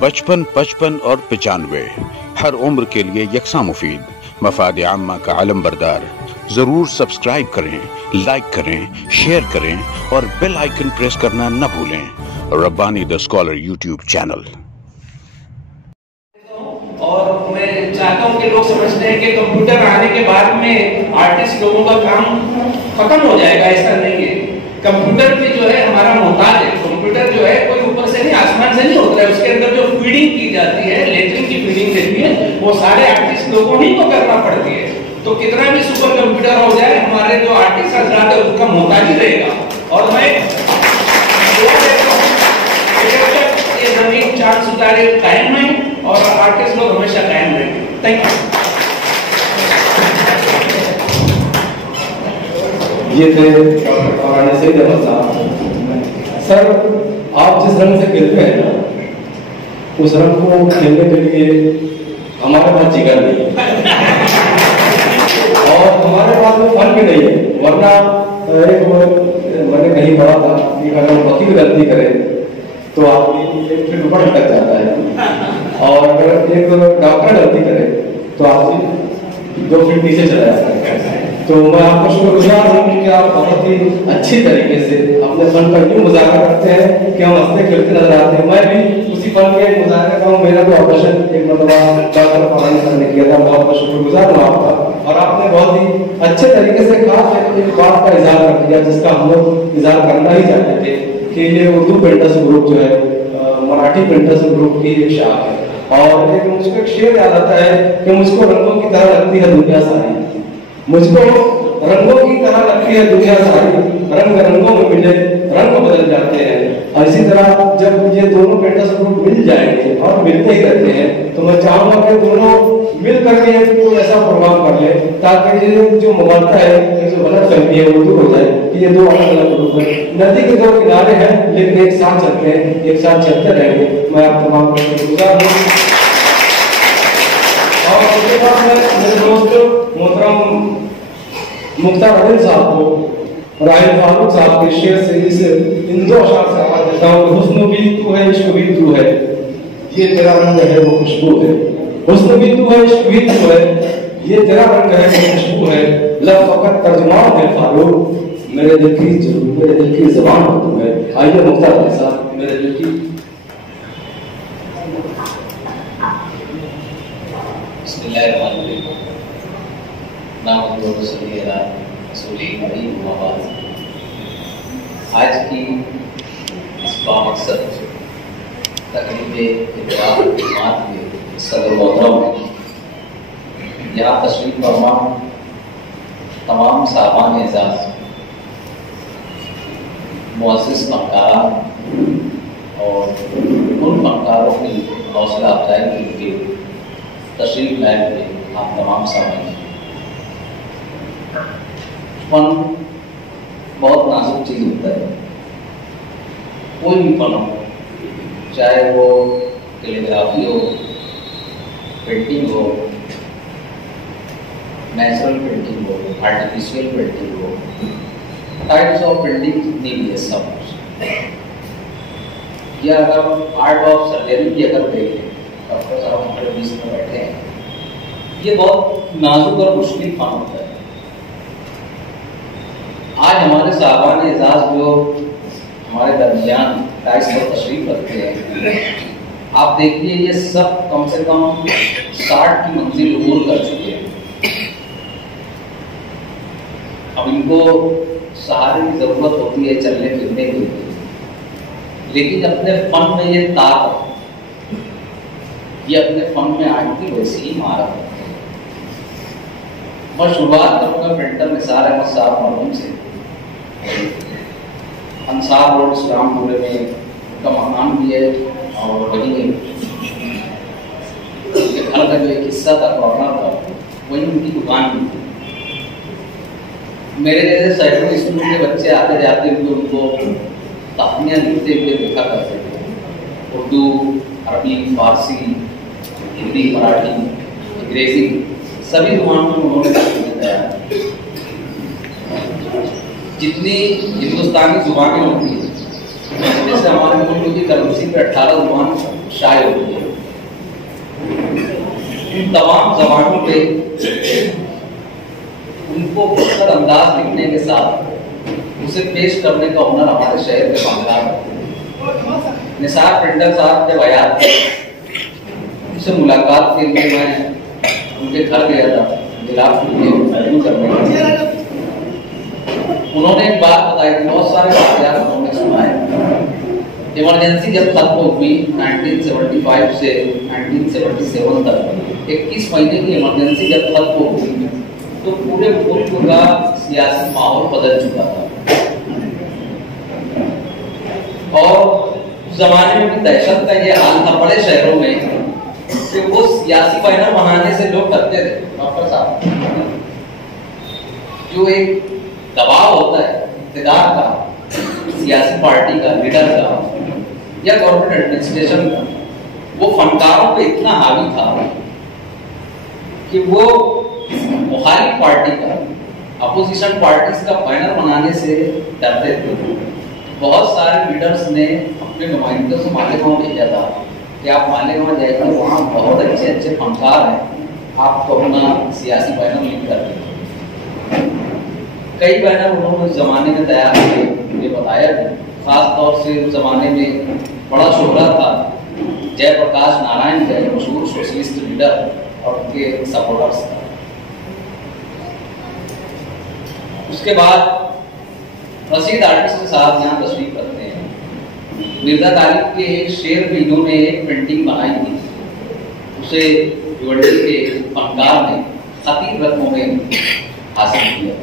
बचपन, 55 और 95 हर उम्र के लिए यकसा मुफीद। मफाद आम्मा का आलम बरदार। जरूर सब्सक्राइब करें, लाइक करें, शेयर करें और बेल आइकन प्रेस करना न भूलें। Rabbani the scholar YouTube channel. और मैं चाहता हूं कि लोग समझते हैं कि कंप्यूटर आने के बाद में आर्टिस्ट लोगों का काम खत्म हो जाएगा। ऐसा नहीं है। कंप्यूटर भी जो है हमारा मोहताज है। कंप्यूटर जो है कोई ऊपर से नहीं, आसमान से नहीं होता है। उसके अंदर जो फीडिंग की जाती है, लेटरिन की फीडिंग रहती है, वो सारे आर्टिस्ट लोगों ही को करना पड़ती है। तो कितना भी सुपर कंप्यूटर हो जाए, हमारे जो आर्टिस्ट हजरात है उसका मोहताज ही रहेगा। और मैं ये जमीन चांद सितारे कायम है और आर्टिस्ट लोग हमेशा कायम रहेंगे। Thank you. ये थे डॉक्टर सईद अहमद साहब। सर, आप जिस रंग से खेलते हैं ना, उस रंग को खेलने के लिए हमारे पास जिगर नहीं है और हमारे पास वो फन भी नहीं है। वरना मैंने कहीं पढ़ा था कि अगर वकील गलती करे तो आदमी 1 फीट ऊपर लटक जाता है और अगर एक डॉक्टर गलती करे तो आदमी 2 फीट पीछे चला जाता है। तो मैं आपको शुक्रगुजार हूँ कि आप बहुत ही अच्छी तरीके से अपने फन का यूँ मुजाहरा करते हैं कि हम हंसते खेलते नजर आते हैं। मैं भी उसी फन के मुजाहरा का हूँ। मेरा तो ऑपरेशन एक मतलब डॉक्टर फरहान सर ने किया था। बहुत बहुत शुक्रगुजार हूँ आपका। और आपने बहुत ही अच्छे तरीके से खास एक बात का इजहार कर दिया जिसका हम लोग इजहार करना ही चाहते थे कि ये उर्दू पेंटर्स ग्रुप जो है मराठी पेंटर्स ग्रुप की एक शाख है। और एक मुझको एक शेर याद आता है कि मुझको रंगों की तरह लगती है दुनिया सारी, मुझको रंगों की तरह लगती है दुनिया सारी, रंग रंगों में मिले रंग बदल जाते हैं। और इसी तरह जब ये दोनों पेंटर्स ग्रुप मिल जाएंगे और मिलते ही रहते हैं तो मैं चाहूंगा कि दोनों मिल करके कोई ऐसा प्रोग्राम कर ले ताकि ये जो मुबालता है, जो गलत फहमी है वो दूर हो जाए कि ये दो अलग अलग ग्रुप है। नदी के 2 किनारे हैं लेकिन एक साथ चलते हैं, एक साथ चलते रहेंगे। मैं आप तमाम को शुक्रगुजार हूँ। और उसके बाद मैं मेरे दोस्त मोहतरम मुख्तार अदिल साहब को राहिल फारूक साहब के शेर से इन 2 अशार से आवाज देता हूँ। हुस्न भी तू है, इश्क भी तू है, ये तेरा रंग है वो खुशबू है। हुस्न भी तू है, इश्क भी तू है, ये तेरा रंग है वो खुशबू है। लफ्ज़ फकत तर्जुमान है फारूक, मेरे दिल की ज़बान तू है। आइए मुख्तार अदिल साहब मेरे दिल की। आज की इस बामकसद तकरीब के सदर मोहतरम यहाँ तशरीफ फरमा तमाम साहबान एजाज, मुअस्सिस फनकारा और उन फनकारों की हौसला अफजाई के लिए तशरीफ लाए हुए आप तमाम साहबान। फन बहुत नाजुक चीज़ होता है। कोई भी फन हो, चाहे वो कैलीग्राफी हो, पेंटिंग हो, नेचुरल पेंटिंग हो, आर्टिफिशियल पेंटिंग हो, टाइप्स ऑफ पेंटिंग जितनी भी है सब कुछ। या अगर आर्ट ऑफ सर्जरी की अगर देखें, डॉक्टर साहब हमारे बीच में बैठे हैं, ये बहुत नाजुक और मुश्किल फन होता है। आज हमारे साहबान एजाज जो हमारे दरमियान डाइस पर तशरीफ रखते हैं, आप देखिए ये सब कम से कम 60 की मंजिल अबूर कर चुके हैं। अब इनको सहारे की जरूरत होती है चलने फिरने के लिए, लेकिन अपने फन में ये ताकत, ये अपने फन में आई थी वैसी ही महारत। मैं शुरुआत करूँगा पेंटर निसार अहमद साहब मरहूम से। अंसार रोड इस्लामपुर में उनका मकान भी है और वहीं उनके घर का जो एक हिस्सा था कॉर्नर था, वहीं उनकी दुकान भी थी। मेरे जैसे सैकड़ों स्कूल के बच्चे आते जाते उनको कहानियाँ लिखते हुए देखा करते थे। उर्दू, अरबी, फारसी, हिंदी, मराठी, अंग्रेजी सभी जुबानों में उन्होंने बताया। जितनी हिंदुस्तानी जुबानें होती हैं, जैसे हमारे मुल्क की करेंसी पे 18 जुबान शाये होती है। इन तमाम जबानों पे उनको बेहतर अंदाज लिखने के साथ उसे पेश करने का हुनर हमारे शहर के फनकार है। निसार प्रिंटर साहब जब आया उनसे मुलाकात के लिए मैं उनके घर गया था गिलाफ करने। उन्होंने एक बात बताई थी, बहुत सारे वाक़यात उन्होंने सुनाए। इमरजेंसी जब खत्म हुई 1975 से 1977 तक 21 महीने की इमरजेंसी जब खत्म हुई तो पूरे मुल्क का सियासी माहौल बदल चुका था और उस जमाने में भी दहशत का ये हाल था बड़े शहरों में कि वो सियासी बैनर बनाने से लोग करते थे। डॉक्टर साहब, जो एक दबाव होता है इक़्तिदार का, सियासी पार्टी का, लीडर का या गवर्नमेंट एडमिनिस्ट्रेशन का, वो फनकारों पे इतना हावी था कि वो मुखालिफ पार्टी का, अपोजिशन पार्टीज का बैनर बनाने से डरते थे। बहुत सारे लीडर्स ने अपने नुमाइंदों से मालेगांव भेजा था कि आप मालेगांव जाइए, वहाँ बहुत अच्छे अच्छे फनकार हैं, आपको अपना सियासी बैनर लिख कर दें। कई बैनर उन्होंने उस जमाने में तैयार किए, ये बताया था। खास तौर से उस जमाने में बड़ा शोहरा था जयप्रकाश नारायण जय, मशहूर सोशलिस्ट लीडर और उनके सपोर्टर्स था। उसके बाद रशीद आर्टिस्ट साहब यहाँ तशरीफ रखते हैं। मिर्जा गालिब के एक शेर पे इन्होंने एक पेंटिंग बनाई थी, उसे भिवंडी के फनकार ने खतीब रत्नों में हासिल किया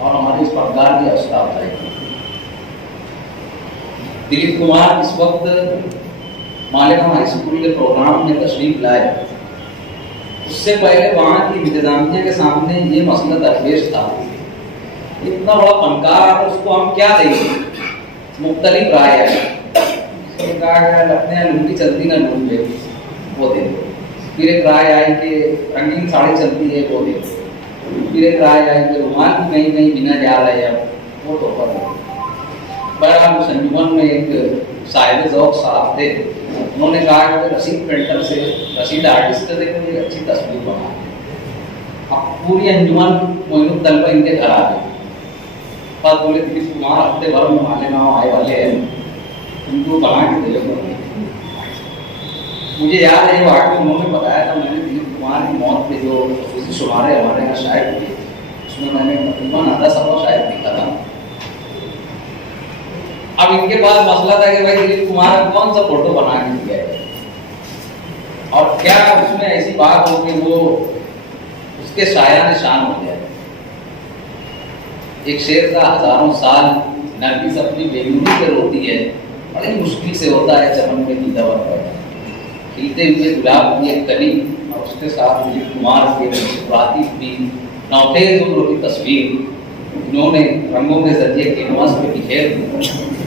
और हमारे इस फनकार की हौसला अफजाई की। दिलीप कुमार इस वक्त मालेगांव हाई स्कूल के प्रोग्राम में तशरीफ लाए। उससे पहले वहाँ की इंतजामिया के सामने ये मसला दरपेश था, इतना बड़ा फनकार उसको हम क्या देंगे। मुख्तलिफ राय है, अपने लुंगी चलती ना लूंगे वो दे दो। फिर एक राय आई कि रंगीन साड़ी चलती है वो दे दो। फिर एक राय आई कि रुमाल भी कहीं कहीं बिना जा रहे हैं वो तो कर दो। बहरहाल उस अंजुमन में एक साहिब ज़ौक़ साहब थे, उन्होंने कहा कि रशीद पेंटर से, रशीद आर्टिस्ट से देखो एक अच्छी तस्वीर बना। अब पूरी अंजुमन मोइनुल तलबा इनके घर आ गई। बात बोले दिलीप कुमार हफ्ते भर में मालेगांव आए वाले हैं, उनको बना के दे दो। मुझे याद है वाकई उन्होंने बताया था, मैंने दिलीप कुमार की मौत पे जो खुशी शुमारे हमारे यहाँ शायद हुए उसमें मैंने तकरीबन आधा सफा शायद लिखा था। अब इनके पास मसला था कि भाई दिलीप कुमार ने कौन सा फोटो बना के दिया है और क्या उसमें ऐसी बात हो कि वो उसके शाया निशान हो जाए। एक शेर का हजारों साल नरगिस अपनी बेगुनी से रोती है, बड़ी मुश्किल से होता है चमन में दीदा पर खिलते हुए गुलाब की एक कली और उसके साथ दिलीप कुमार के मुस्कुराती हुई नौखेज उम्र की तस्वीर इन्होंने रंगों के जरिए कैनवास पे बिखेर दी।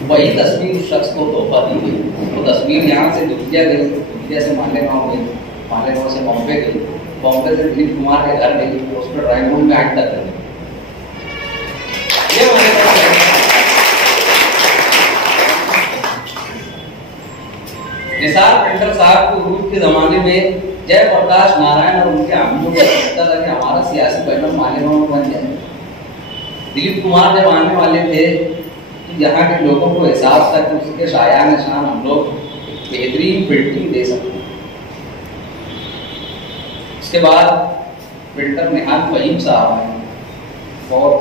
वही तस्वीर उस शख्स को तोहफा दी गई। वो तस्वीर यहाँ से दुबलिया गई, दुबलिया से मालेगांव गई, मालेगांव से बॉम्बे गई, बॉम्बे से दिलीप कुमार के घर गई, उस पर ड्राइंग रूम में ऐड तक गई। निसार प्रिंटर साहब को रूप के जमाने में जयप्रकाश नारायण और उनके आमियों को लगता था कि हमारा सियासी बैनर मालेगांव में बन जाए। दिलीप कुमार जब आने वाले थे कि यहाँ के लोगों को एहसास था कि उसके शाया निशान हम लोग बेहतरीन पेंटिंग दे सकते हैं। उसके बाद प्रिंटर निहाल फहीम साहब हैं, बहुत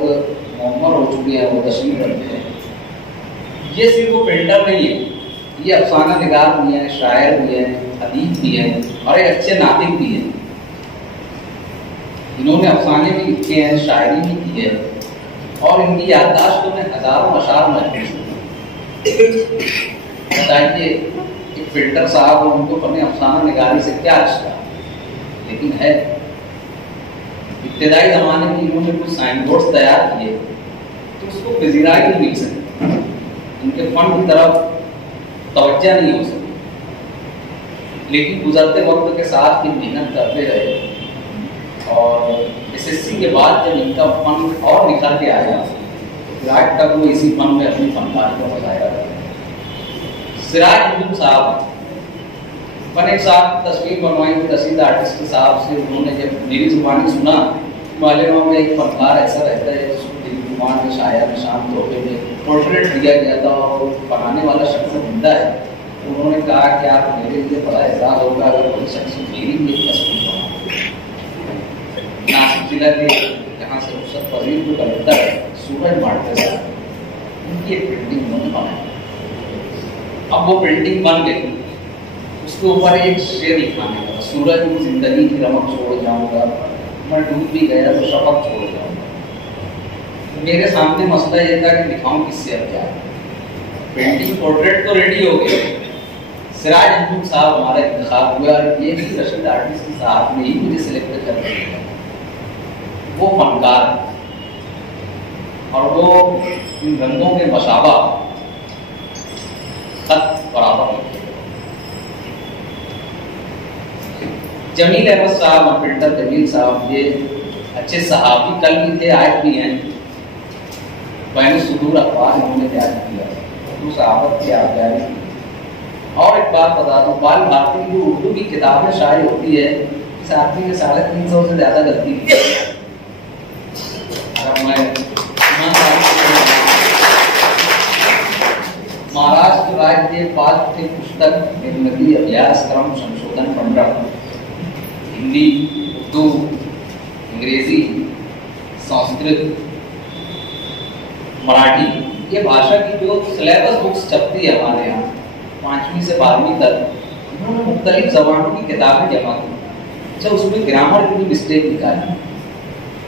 उम्र हो चुकी है, वो तशरीफ रखते हैं। ये सिर्फ वो प्रिंटर नहीं है, ये अफसाना निगार भी है, शायर भी है, अदीब भी है और एक अच्छे नातिक भी है। इन्होंने अफसाने भी लिखे हैं, शायरी भी की है और इनकी याददाश्त में हजारों अशार महफूज हैं। बताइए एक प्रिंटर साहब और उनको अपने अफसाना निगारी से क्या रिश्ता, लेकिन है। इब्तिदाई ज़माने में इन्होंने कुछ साइन बोर्ड्स तैयार किए तो उसको पजीराई नहीं मिल सकी, इनके फंड की तरफ तवज्जो नहीं हो सकी। लेकिन गुजरते वक्त के साथ ये मेहनत करते रहे और एसएससी के बाद जब इनका फन और निखर के आया तो आज तक वो इसी फन में अपनी फनकारी को बताया करते हैं। सिराज अंजुम साहब मैंने एक साथ तस्वीर बनवाई थी रसीद आर्टिस्ट साहब से। उन्होंने जब मेरी जुबानी सुना, मालेगांव में एक फनकार ऐसा रहता है जिसको में शायर शांत होते हुए पोर्ट्रेट दिया गया था और बनाने वाला शख्स जिंदा है। तो उन्होंने कहा कि आप मेरे लिए बड़ा एहसास होगा अगर कोई शख्स मेरी भी तस्वीर बना। नासिक जिला के यहाँ से रुखसत पजीर को कलेक्टर सूरज मारते साहब उनकी एक पेंटिंग उन्होंने बनाई। अब वो पेंटिंग बन गई, उसके ऊपर एक शेर लिखाने का, सूरज की जिंदगी की रमक छोड़ जाऊंगा, मैं डूब भी गया तो शपथ छोड़ जाऊंगा। तो मेरे सामने मसला ये था कि दिखाऊं किससे अब क्या। पेंटिंग पोर्ट्रेट तो रेडी हो गई, सिराज अहमद साहब हमारा इंतखाब हुआ और ये भी रशीद आर्टिस्ट साहब ने ही मुझे सिलेक्ट कर दिया। वो फनकार और वो इन रंगों के मशाबा खत बराबर होते। जमील अहमद साहब और प्रिंटर जमील साहब ये अच्छे सहाबी कल भी थे, आज भी हैं। मैंने सुदूर अखबार इन्होंने तैयार किया, उर्दू सहाबत की आजादी। और एक बात बता दूं, बाल भारती की जो उर्दू की किताबें शायद होती है, इस आदमी ने 350 से ज्यादा गलती की। अगर मैं महाराष्ट्र राज्य पाठ्य पुस्तक निर्मित अभ्यास क्रम संशोधन 15 हिंदी, उर्दू, अंग्रेजी, संस्कृत, मराठी, ये भाषा की जो सिलेबस बुक्स छपती है हमारे यहाँ 5वीं से 12वीं तक, उन्होंने मुख्तलिफ जबानों की किताबें जमा की। अच्छा, उसमें ग्रामर की भी मिस्टेक निकाली,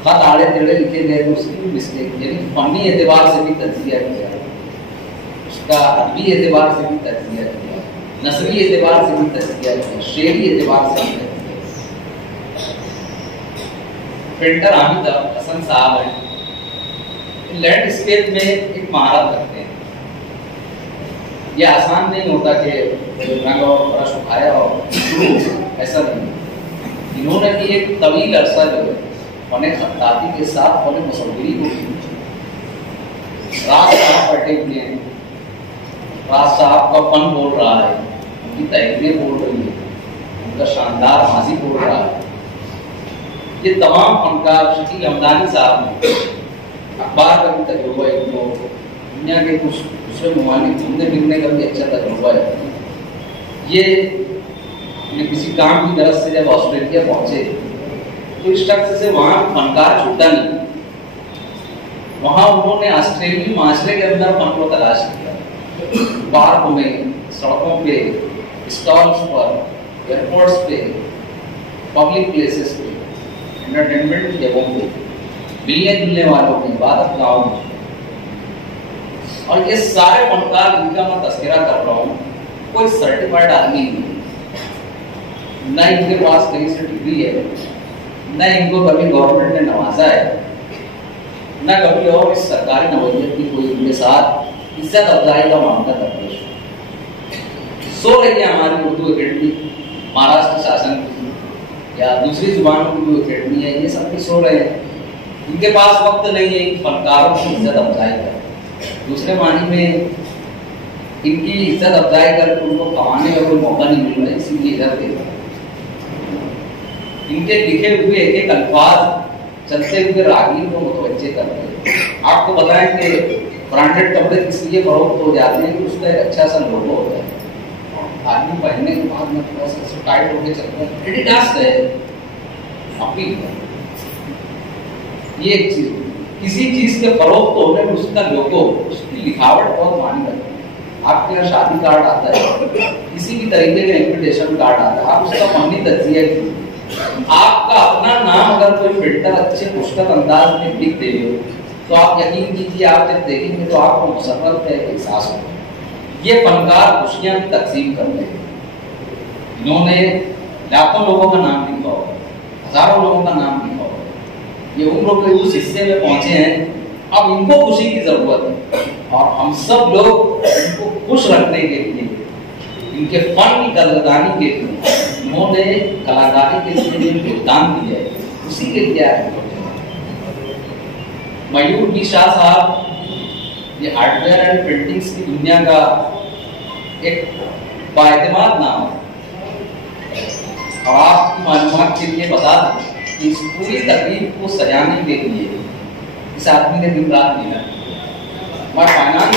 खत आड़े टेढ़े लिखे गए तो उसकी भी मिस्टेक, यानी फनी एतबार से भी तज्जिया किया, उसका अदबी एतबार से भी तज्जिया किया, नसरी एतबार से भी तज्जिया किया, शेरी एतबार से भी तज्जिया। प्रिंटर हामिद हसन साहब हैं, लैंडस्केप में एक महारत रखते हैं। ये आसान नहीं होता कि रंग और ब्रश उठाया और ऐसा नहीं। इन्होंने भी एक तवील अरसा जो है फने खत्ताती के साथ फने मुसव्विरी को राज साहब बैठे हुए हैं, राज साहब का फन बोल रहा है, उनकी तहरीरें बोल रही है, उनका शानदार माजी बोल रहा है। ये तमाम फनकार शकील हमदानी साहब ने अखबार का भी तजुर्बा है, उनको दुनिया के कुछ दूसरे ममालिक घूमने फिरने का भी अच्छा तजुर्बा है। ये किसी काम की गरज से जब ऑस्ट्रेलिया पहुंचे तो इस शख्स से वहां फनकार छूटा नहीं। वहां उन्होंने ऑस्ट्रेलियाई माशरे के अंदर फन को तलाश किया, पार्क में, सड़कों पे, स्टॉल्स पर, एयरपोर्ट्स पे, पब्लिक प्लेसेस पे, एंटरटेनमेंट की जगहों पे, मिलने जुलने वालों की इबादत गाहों में। और ये सारे फनकार जिनका मैं तस्करा कर रहा हूँ, कोई सर्टिफाइड आदमी नहीं, न इनके पास कहीं से डिग्री है, न इनको कभी गवर्नमेंट ने नवाजा है, न कभी और इस सरकारी नवोदियत की कोई इनके साथ इज्जत अफजाई का मामला दरपेश हो। सो रही है हमारी उर्दू अकेडमी, महाराष्ट्र शासन की या दूसरी जुबानों की जो अकेडमी है, ये सब भी सो रहे हैं। इनके पास वक्त नहीं है फनकारों की इज्जत अफजाई कर। दूसरे मानी में इनकी इज्जत अफजाई करके उनको कमाने का कोई मौका नहीं मिल रहा है, इसीलिए इधर दे रहा है। इनके लिखे हुए एक एक अल्फाज चलते हुए रागीर को मुतवज्जे करते हैं। आपको बताएं कि ब्रांडेड कपड़े इसलिए फरोख्त हो जाते हैं कि उसका एक अच्छा सा लोगो होता है, आदमी पहनने के बाद में थोड़ा सा टाइट होकर चलता है, एडिडास है, अपनी ये एक चीज। किसी चीज के फरोख्त होने में उसका लोगो, उसकी लिखावट बहुत मानी रखती है। आपके यहाँ शादी कार्ड आता है, किसी भी तरीके का इन्विटेशन कार्ड आता है, आप उसका फनी तज्जिया कीजिए। आपका अपना नाम अगर कोई फिल्टर अच्छे पुष्कल अंदाज में लिख दे तो आप यकीन कीजिए, आप जब देखेंगे तो आपको मुसर्रत का एक एहसास होगा। ये फनकार खुशियां भी तकसीम करते हैं। इन्होंने लाखों लोगों का नाम लिखा होगा, हजारों लोगों का नाम लिखा होगा। ये उम्र के उस हिस्से में पहुंचे हैं, अब इनको खुशी की जरूरत है और हम सब लोग इनको खुश रखने के लिए, इनके फन की कदरदानी के लिए, इन्होंने कलाकारी के लिए जो योगदान दिया है उसी के लिए है। मयूर बी शाह साहब ये हार्डवेयर एंड प्रिंटिंग्स की दुनिया का एक बाएतमाद नाम है। और आपकी मालूमात के लिए बता दें कि इस पूरी तकलीफ को सजाने के लिए इस आदमी ने दिन रात मिला। मैं फाइनेंस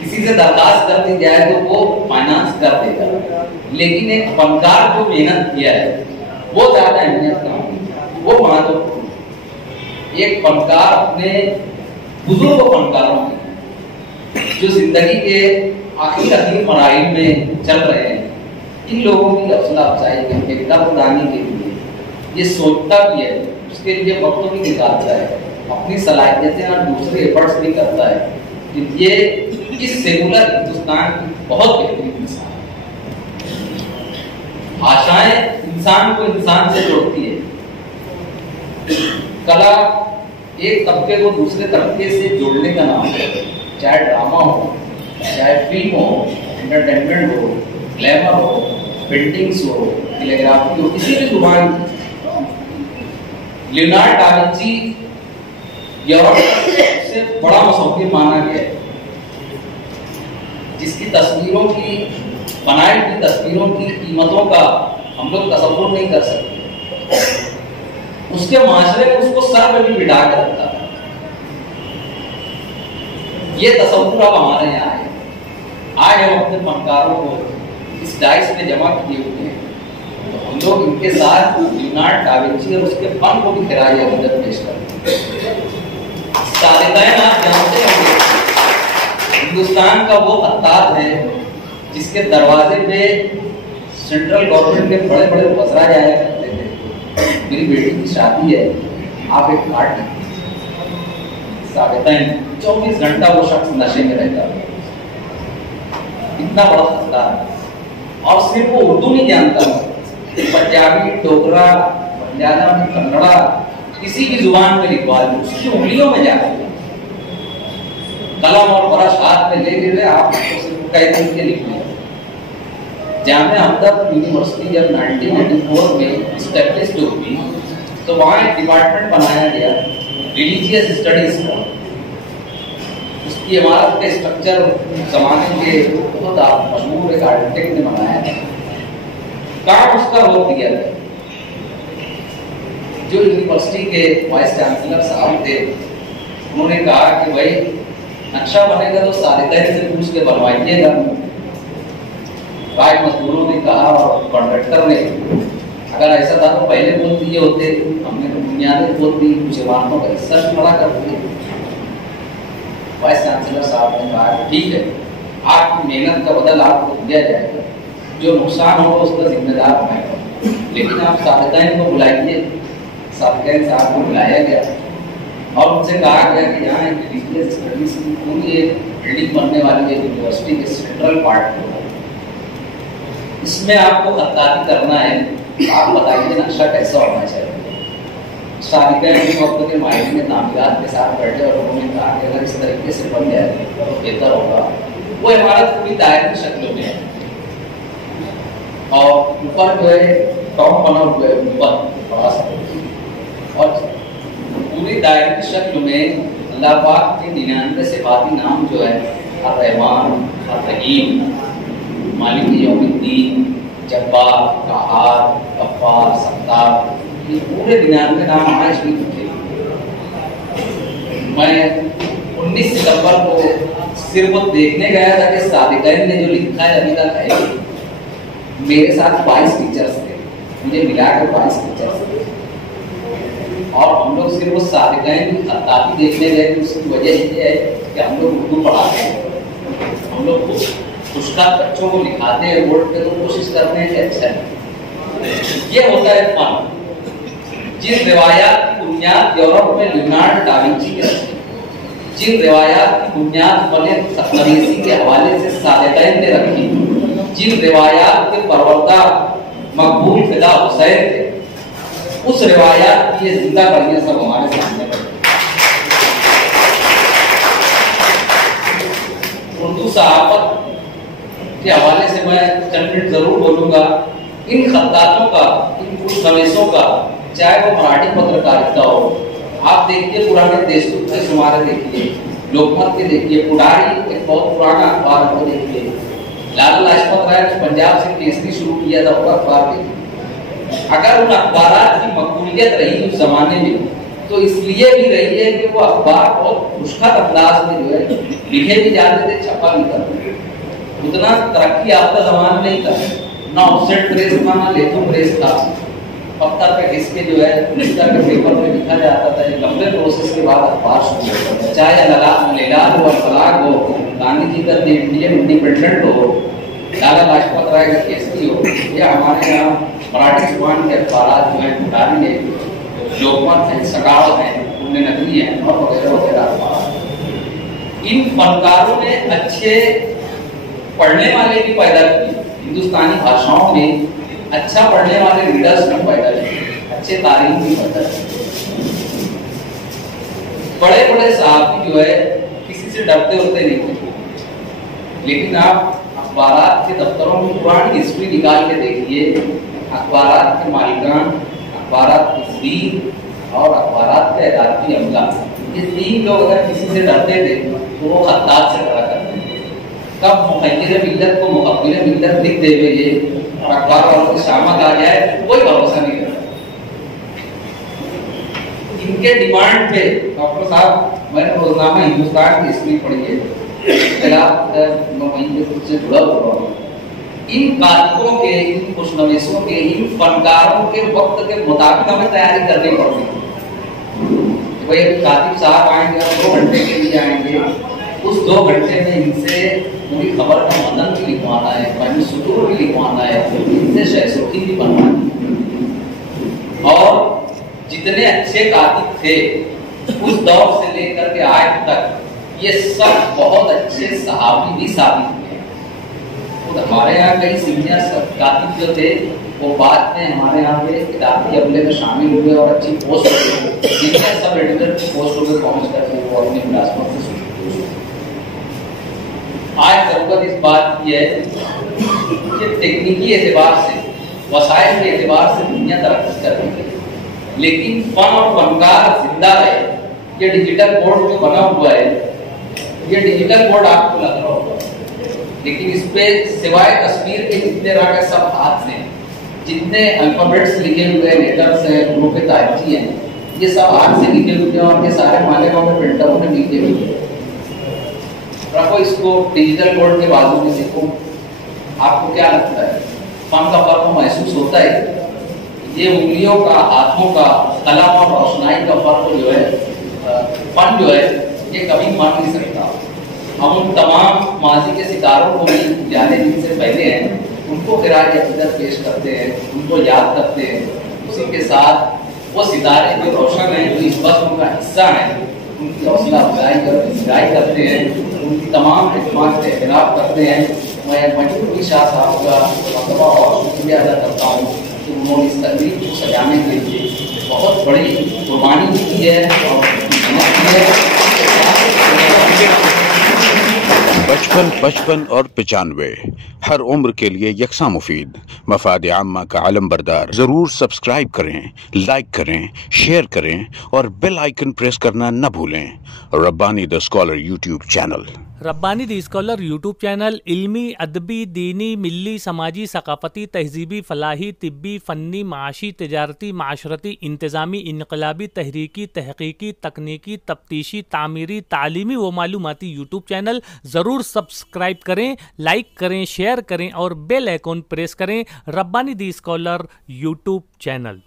किसी से दरखास्त कर दी जाए तो वो फाइनेंस कर देगा, लेकिन एक फनकार जो मेहनत किया है वो ज्यादा अहमियत का वो महत्वपूर्ण। एक फनकार अपने बुजुर्ग फनकारों की जो जिंदगी के आखिरी मराहिल में चल रहे हैं, इन लोगों की हौसला अफजाई करके प्रदानी के लिए ये सोचता भी है, उसके लिए वक्त भी निकालता है, अपनी सलाहियतें और दूसरे एफर्ट्स भी करता है कि ये इस सेकुलर हिंदुस्तान की बहुत बेहतरीन मिसाल है। आशाएं इंसान को इंसान से जोड़ती है। कला एक तबके को दूसरे तबके से जोड़ने का नाम है, चाहे ड्रामा हो, चाहे फिल्म हो, एंटरटेनमेंट हो, ग्लैमर हो, पेंटिंग्स हो, कैलीग्राफी हो, किसी भी जुबान की। लियोनार्डो दा विंची यूरोप का सबसे बड़ा मुसव्विर माना गया है, जिसकी तस्वीरों की बनाई हुई तस्वीरों की कीमतों का हम लोग तसव्वुर नहीं कर सकते। उसके माशरे में उसको सर में भी बिठा कर रखा था। ये तसव्वुर अब हमारे यहाँ है। आज हम अपने फनकारों को इस डाइस पे जमा किए हुए हैं, तो हम लोग इनके साथ लियोनार्डो दा विंची और उसके फन को भी खिराज अकीदत पेश करते हैं। सालिदैन आप जानते होंगे, हिंदुस्तान का वो खत्तात है जिसके दरवाजे पे सेंट्रल गवर्नमेंट के बड़े बड़े वज़रा जाया करते थे। मेरी बेटी की शादी है, आप एक कार्ड सालिदैन 24 घंटा वो शख्स नशे में रहता है। इतना बड़ा खत्तात, और सिर्फ वो उर्दू नहीं जानता, पंजाबी, डोगरा, मलयालम, कन्नड़ा, किसी भी जुबान में लिखवा दे, उसकी उंगलियों में जाकर कलम और ब्रश हाथ में ले ले आप उसको कई दिन के लिखने। जामिया हमदर्द यूनिवर्सिटी जब 1984 में एस्टैब्लिश हुई तो वहाँ एक डिपार्टमेंट बनाया गया रिलीजियस स्टडीज का। उसकी इमारत के स्ट्रक्चर जमाने के बहुत मशहूर एक आर्किटेक्ट ने बनाया था। काम उसका रोक दिया गया। जो यूनिवर्सिटी के वाइस चांसलर साहब थे, उन्होंने कहा कि भाई नक्शा बनेगा तो सालिदैन से पूछ के बनवाइएगा। राय मजदूरों ने कहा और कॉन्ट्रैक्टर ने, अगर ऐसा था तो पहले बोल दिए होते, हमने तो बुनियादें बोल दी, कुछ इमारतों का हिस्सा भी खड़ा कर दिए। वाइस चांसलर साहब ने कहा ठीक है, आपकी मेहनत का बदल आपको दिया जाएगा, जो नुकसान होगा उसका जिम्मेदार मैं, लेकिन आप सालिदैन को बुलाइए। सालिदैन साहब को बुलाया गया और उनसे कहा गया कि यहाँ एक रिलीजियस स्टडीज की पूरी एक बिल्डिंग बनने वाली है यूनिवर्सिटी के सेंट्रल पार्ट में, इसमें आपको खत्ताती करना है, आप बताइए नक्शा कैसा होना चाहिए। सालिदैन उस वक्त के मायने में तामीरात के साथ बैठे और उन्होंने कहा कि अगर इस तरीके से बन जाए तो बेहतर होगा। वो इमारत पूरी दायरे शक्ल में है और ऊपर जो है टॉप बना हुआ है, ऊपर बड़ा सा, और पूरी दायरे की शक्ल में अल्लाह पाक के 99 सिफाती नाम जो है अर्रहमान, अर्रहीम, मालिक यौमिद्दीन, जब्बार, कहार, गफ्फार, सत्तार, ये पूरे 99 नाम आज भी लिखे। मैं 19 सितंबर को सिर्फ देखने गया था कि सालिदैन ने जो लिखा है अभी तक है। मेरे साथ 22 टीचर्स थे, मुझे मिला के 22 टीचर्स थे, और हम लोग सिर्फ उस सालिदैन की खत्ताती देखने गए। उसकी वजह ये है कि हम लोग उर्दू पढ़ाते हैं, हम लोग पुस्तक बच्चों को लिखाते हैं बोर्ड पे, तो कोशिश करते हैं कि अच्छा है। ये होता है फन। जिन रिवायात की बुनियाद यूरोप में लियोनार्डो दा विंची ने रखी, जिन रिवायात की बुनियाद मलिक मरीसी के हवाले से सालिदैन ने रखी, जिन रिवायात के परवरदा मकबूल फिदा हुसैन थे, उस रिवायात की ये जिंदा कड़ियां सब हमारे सामने उर्दू सहाफत के हवाले से मैं चंद मिनट जरूर बोलूंगा। इन खत्तातों का, इन खुशनवीसों का, चाहे वो मराठी पत्रकारिता हो, आप देखिए पुराने देशदूत के शुमारे देखिए, लोकमत के देखिए, पुडारी एक बहुत पुराना अखबार है, वो देखिए, लाला लाजपत राय ने पंजाब से केसरी शुरू किया था, वो अखबार देखिए। अगर उन अखबार की मकबूलियत रही उस जमाने में, तो इसलिए भी रही है कि वो अखबार बहुत खुशखत अंदाज में जो है लिखे भी जाते थे, छपा भी करते। उतना तरक्की याफ्ता जमाना नहीं था, ना ऑफसेट प्रेस था, ना लेथो प्रेस था। पत्थर पे घिस के जो है मिनिस्टर के पेपर में लिखा जाता था। एक लंबे प्रोसेस के बाद अखबार शुरू होता था, चाहे ललाल हो, फलाग हो, गांधी जी का इंडियन इंडिपेंडेंट हो, लाला लाजपत राय का केसरी हो, या हमारे यहाँ मराठी जुबान के अखबार जो है पुडारी है, लोकमत है, सगाड़ है, पुण्य नगरी है, और वगैरह वगैरह अखबार। इन फनकारों ने अच्छे पढ़ने वाले भी पैदा किए, हिंदुस्तानी भाषाओं में अच्छा पढ़ने वाले रीडर्स भी पैदा किए, अच्छे तारीख भी पैदा किए। बड़े बड़े साहब जो है किसी से डरते होते नहीं थे, लेकिन आप अखबारात के दफ्तरों में पुरानी हिस्ट्री निकाल के देखिए, अखबारात के मालिकान, अखबारात के मुदीर और अखबारात के इदारती अमला, ये तीन लोग अगर किसी से डरते थे तो वो खत्ताब से डरा करते थे। कब मुखद्दिर मिल्लत को मुखब्बिर मिल्लत लिख दे ये और अखबार वालों की शामत आ जाए, कोई भरोसा नहीं करता। इनके डिमांड पे डॉक्टर साहब, मैंने रोजनामा हिंदुस्तान की हिस्ट्री पढ़ी है, मैं वहीं पे खुद से जुड़ा हुआ हूँ। इन कातिकों के, इन खुशनवीसों के, इन फनकारों के वक्त के मुताबिक हमें तैयारी करनी पड़ती है। भाई अभी कातिब साहब आएंगे और 2 घंटे के लिए आएंगे, उस 2 घंटे में इनसे पूरी खबर का मनन भी लिखवाना है, पहले सुतूर भी लिखवाना है, इनसे शहसुखी भी बनवानी है। और जितने अच्छे कातिब थे उस दौर से लेकर के आज तक, ये सब बहुत अच्छे सहाबी भी साबित हुए। हमारे यहाँ कई सीनियर कातिब जो थे वो बाद में हमारे यहाँ पे इदारती अमले में शामिल हुए और अच्छी पोस्ट पे, सीनियर सब एडिटर की पोस्ट पे पहुंच करके वो अपनी मुलाजमत से शुरू। आज जरूरत इस बात की है कि तकनीकी एतबार से, वसाइल के एतबार से दुनिया तरक्की कर रही है, लेकिन फन और फनकार जिंदा रहे। ये डिजिटल बोर्ड जो बना हुआ है, ये डिजिटल बोर्ड आपको लग रहा होगा, लेकिन इस पे सिवाय तस्वीर के जितने रंग सब हाथ से, जितने अल्फाबेट्स लिखे हुए हैं, लेटर्स हैं, ग्रुप ताजी हैं, ये सब हाथ से लिखे हुए हैं और ये सारे मालेगांव में प्रिंटरों में लिखे हुए हैं। रखो इसको डिजिटल बोर्ड के बाजू में देखो, आपको क्या लगता है फन का फर्क महसूस होता है? ये उंगलियों का, हाथों का, कलम और रोशनाई का फर्क जो है, फन जो है, ये कभी मान नहीं सकता। हम उन तमाम माजी के सितारों को भी जाने जिनसे पहले हैं, उनको खिराज अकीदत पेश करते हैं, उनको याद करते हैं। उसी के साथ वो सितारे जो रोशन हैं, जो इस वक्त उनका हिस्सा हैं, उनकी हौसला अफजाई करते हैं, उनकी तमाम खिदमत से एहतराम करते हैं। मैं मजबूरी शाह साहब का मरतबा और शुक्रिया अदा करता हूँ कि उन्होंने इस तकरीब को सजाने के लिए बहुत बड़ी कुर्बानी की है और बचपन 55 और 95 हर उम्र के लिए यकसा मुफीद, मफाद आम्मा का आलम बरदार। जरूर सब्सक्राइब करें, लाइक करें, शेयर करें और बेल आइकन प्रेस करना न भूलें। Rabbani the scholar YouTube channel. Rabbani the scholar YouTube channel इल्मी, अदबी, दीनी, मिली, समाजी, सकाफती, तहजीबी, फलाही, तिब्बी, फ़न्नी, माशी, तिजारती, माशरती, इंतज़ामी, इनकलाबी, तहरीकी, तहकीकी, तकनीकी, तफ्तीशी, तामीरी, तालीमी व मालूमाती यूट्यूब चैनल। ज़रूर सब्सक्राइब करें, लाइक करें, शेयर करें और बेल आइकन प्रेस करें। Rabbani the scholar YouTube channel.